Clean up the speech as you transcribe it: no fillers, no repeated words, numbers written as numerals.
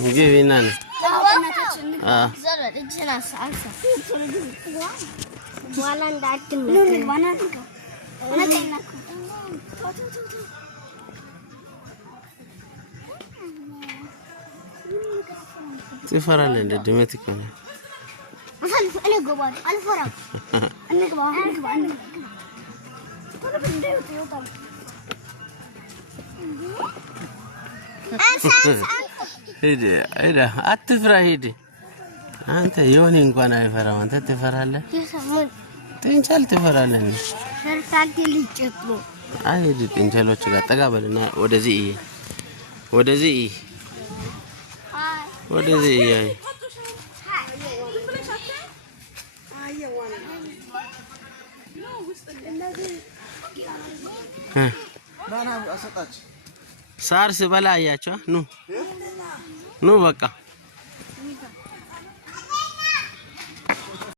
ግቢና ነው በኋላ እንዳትም ትፈራለህ እንደ ድመት እኮ ነው እኔ ገባል አልፈራም እንግባ ሂድ አትፍራ ሂድ አንተ የሆነ እንኳን አይፈራም አንተ ትፈራለህ ጥንቸል ትፈራለህ ሰርታክ ልጭጥሩ አይሄድ ጥንቸሎች ጋር ጠጋ በልና ወደዚህ ሳር ስበላ አያቸው ኑ በቃ